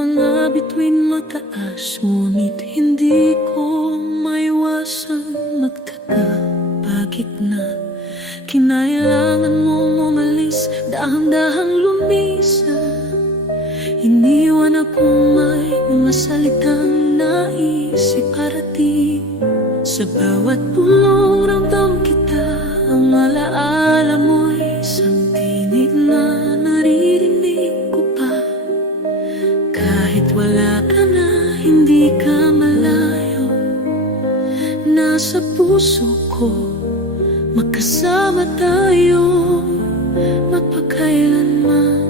mga bituin mataas, ngunit hindi ko maiwasang magtaka. Bakit na kinailangan mong umalis, dahang-dahang lumisan? Iniwan akong may mga salitang naisip parating. Sa bawat pulong ramdam kita, ang alaala mo'y isang tinig na naririnig ko pa. Kahit wala ka na, hindi ka malayo. Nasa puso ko, magkasama tayo magpakailanman.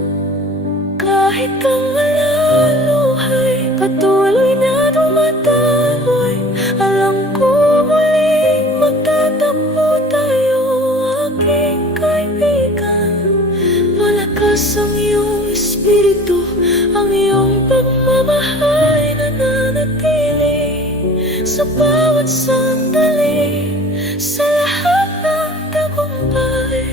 Kahit ang malaluhay, patuloy na dumadaloy, alam ko muling magtatagpo tayo, aking kaibigan. Malakas ang iyong espiritu, ang iyong pagmamahal na nanatili sa bawat sandali, sa lahat ng tagumpay.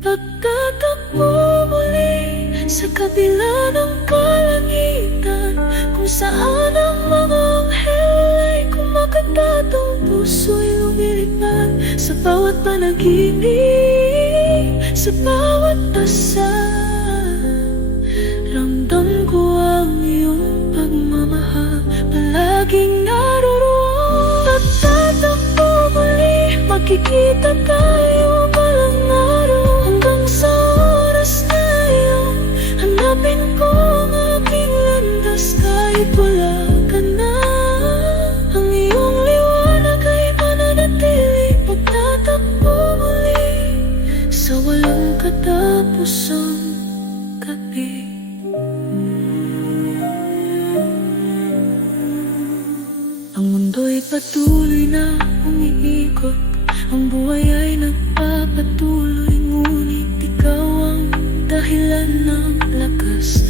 Pagtatakbo muli sa kabila ng kalangitan, kung saan ang mga anghel ay kumakatatong, puso'y lumilipad sa bawat panaginip, sa bawat dasal. Ramdam ko ang iyong pagmamahal, palaging naroroon. Pagtatakbo muli, magkikita tayo balang araw. Hanggang sa oras na iyon, hanapin ko ang aking landas. Kahit wala ka na, ang iyong liwanag ay mananatili. Pagtatakbo muli sa walang katapusang gabi. Ang mundo'y patuloy na umiikot, ang buhay ay nagpapatuloy, ngunit ikaw ang dahilan ng lakas